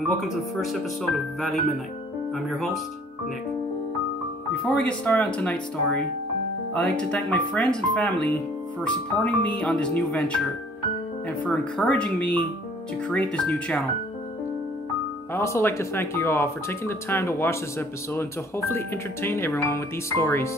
and welcome to the first episode of Valley Midnight. I'm your host, Nick. Before we get started on tonight's story, I'd like to thank my friends and family for supporting me on this new venture and for encouraging me to create this new channel. I'd also like to thank you all for taking the time to watch this episode and to hopefully entertain everyone with these stories.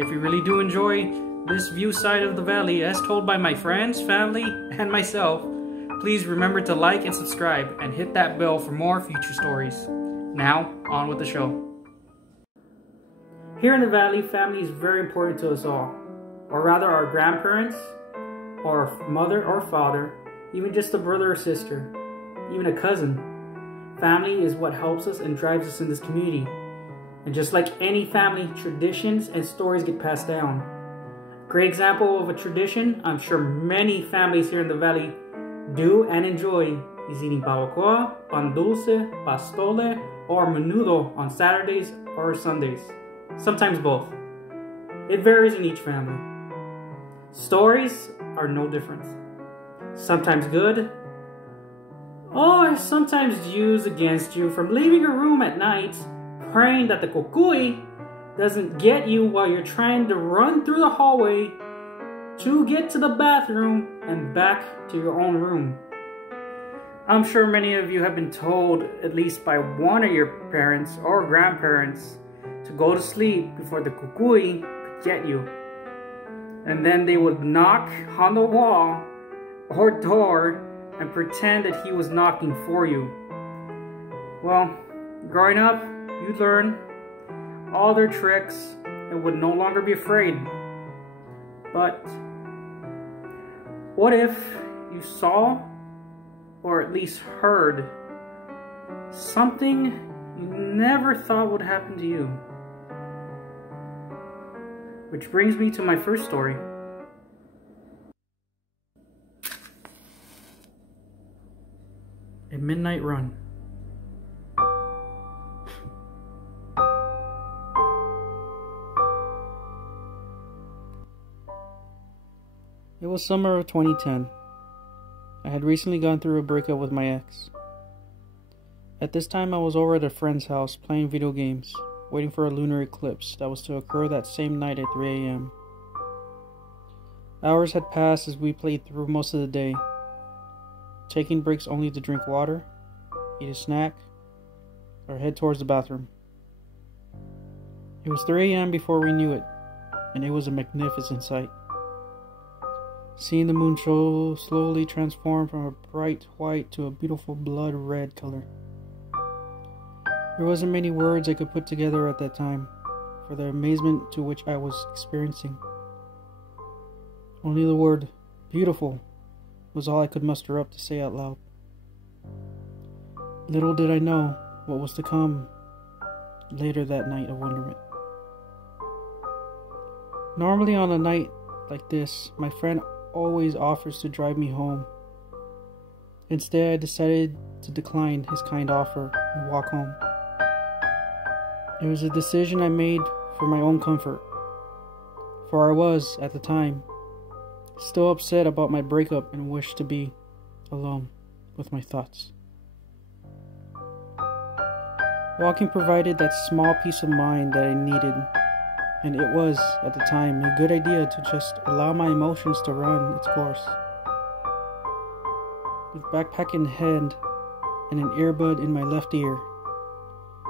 If you really do enjoy this view side of the valley as told by my friends, family, and myself, please remember to like and subscribe and hit that bell for more future stories. Now, on with the show. Here in the valley, family is very important to us all. Or rather, our grandparents, or mother or father, even just a brother or sister, even a cousin. Family is what helps us and drives us in this community. And just like any family, traditions and stories get passed down. Great example of a tradition I'm sure many families here in the valley do and enjoy is eating barbacoa, pan dulce, pastole, or menudo on Saturdays or Sundays. Sometimes both. It varies in each family. Stories are no different. Sometimes good, or sometimes used against you from leaving your room at night, praying that the kukui doesn't get you while you're trying to run through the hallway to get to the bathroom and back to your own room. I'm sure many of you have been told, at least by one of your parents or grandparents, to go to sleep before the kukui could get you. And then they would knock on the wall or door and pretend that he was knocking for you. Well, growing up, you'd learn all their tricks and would no longer be afraid. But what if you saw, or at least heard, something you never thought would happen to you? Which brings me to my first story. A midnight run. It was summer of 2010. I had recently gone through a breakup with my ex. At this time I was over at a friend's house playing video games, waiting for a lunar eclipse that was to occur that same night at 3 a.m. Hours had passed as we played through most of the day, taking breaks only to drink water, eat a snack, or head towards the bathroom. It was 3 a.m. before we knew it, and it was a magnificent sight. Seeing the moon slowly transform from a bright white to a beautiful blood red color. There wasn't many words I could put together at that time for the amazement to which I was experiencing. Only the word beautiful was all I could muster up to say out loud. Little did I know what was to come later that night of wonderment. Normally on a night like this, my friend always offers to drive me home. Instead, I decided to decline his kind offer and walk home. It was a decision I made for my own comfort, for I was, at the time, still upset about my breakup and wished to be alone with my thoughts. Walking provided that small peace of mind that I needed, and it was, at the time, a good idea to just allow my emotions to run its course. With backpack in hand and an earbud in my left ear,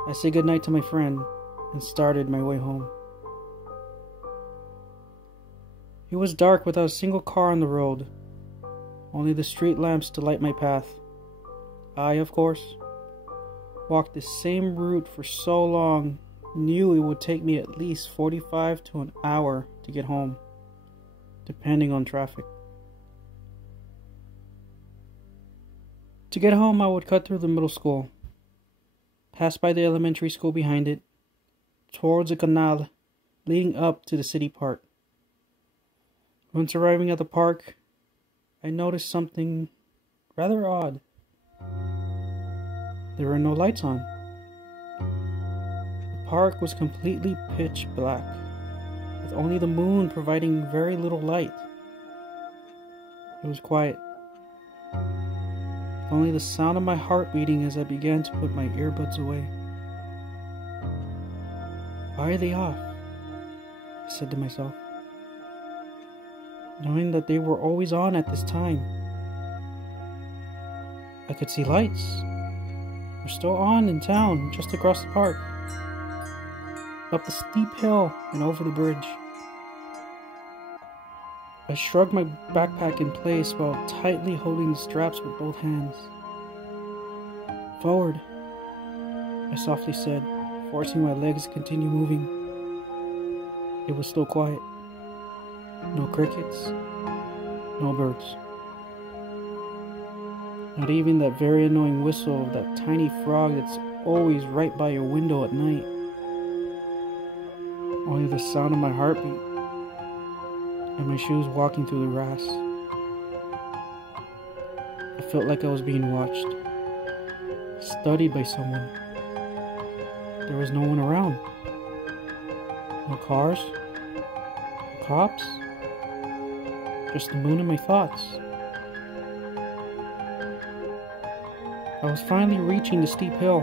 I said goodnight to my friend and started my way home. It was dark without a single car on the road, only the street lamps to light my path. I, of course, walked the same route for so long, knew it would take me at least 45 to an hour to get home, depending on traffic. To get home, I would cut through the middle school, pass by the elementary school behind it, towards a canal leading up to the city park. Once arriving at the park, I noticed something rather odd. There were no lights on. The park was completely pitch black, with only the moon providing very little light. It was quiet. only the sound of my heart beating as I began to put my earbuds away. Why are they off? I said to myself, knowing that they were always on at this time. I could see lights. They're still on in town, just across the park, up the steep hill and over the bridge. I shrugged my backpack in place while tightly holding the straps with both hands. Forward, I softly said, forcing my legs to continue moving. It was still quiet. No crickets, no birds. Not even that very annoying whistle of that tiny frog that's always right by your window at night. Only the sound of my heartbeat and my shoes walking through the grass. I felt like I was being watched, studied by someone. There was no one around. No cars, no cops, just the moon and my thoughts. I was finally reaching the steep hill,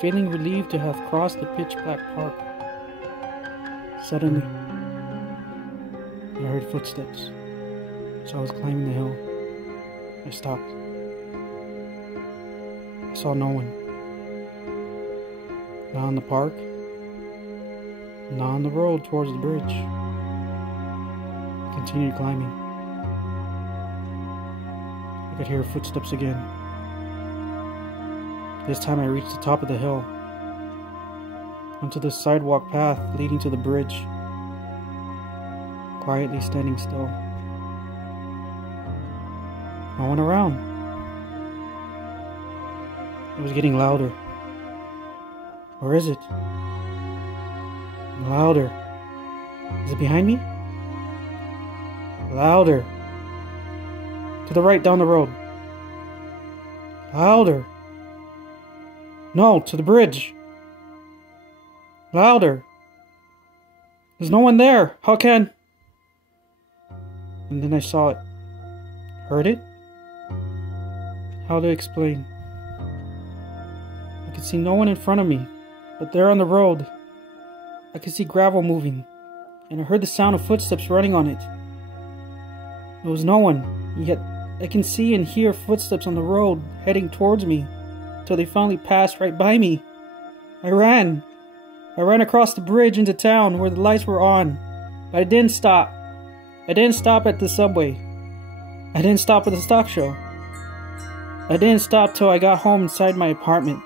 feeling relieved to have crossed the pitch-black park. Suddenly, I heard footsteps, so I was climbing the hill. I stopped. I saw no one. Not in the park, not on the road towards the bridge. I continued climbing. I could hear footsteps again. This time I reached the top of the hill, onto the sidewalk path leading to the bridge, quietly standing still. No one around. It was getting louder. Where is it? Louder. Is it behind me? Louder. To the right, down the road. Louder. No, to the bridge. Louder. There's no one there. How can... And then I saw it. Heard it? How to explain? I could see no one in front of me, but there on the road, I could see gravel moving, and I heard the sound of footsteps running on it. There was no one, yet I can see and hear footsteps on the road heading towards me, till they finally passed right by me. I ran across the bridge into town where the lights were on, but I didn't stop. I didn't stop at the subway. I didn't stop at the stock show. I didn't stop till I got home inside my apartment.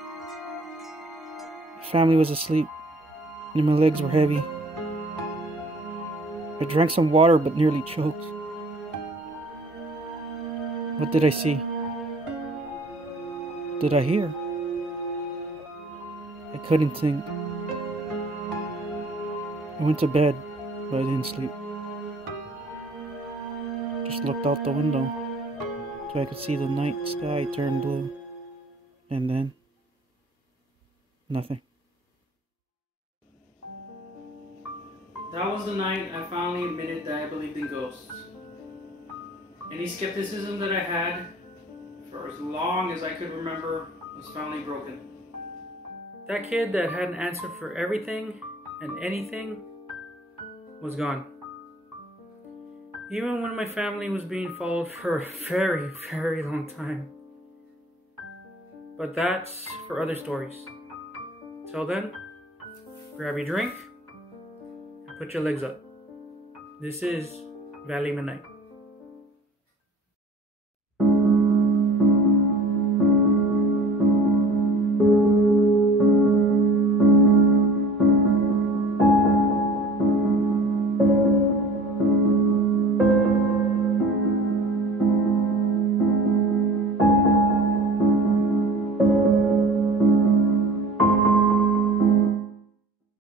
My family was asleep, and my legs were heavy. I drank some water but nearly choked. What did I see? What did I hear? I couldn't think. I went to bed, but I didn't sleep. Just looked out the window so I could see the night sky turn blue. And then, nothing. That was the night I finally admitted that I believed in ghosts. Any skepticism that I had, for as long as I could remember, was finally broken. That kid that had an answer for everything and anything was gone. Even when my family was being followed for a very, very long time. But that's for other stories. Till then, grab your drink and put your legs up. This is Valley Midnight.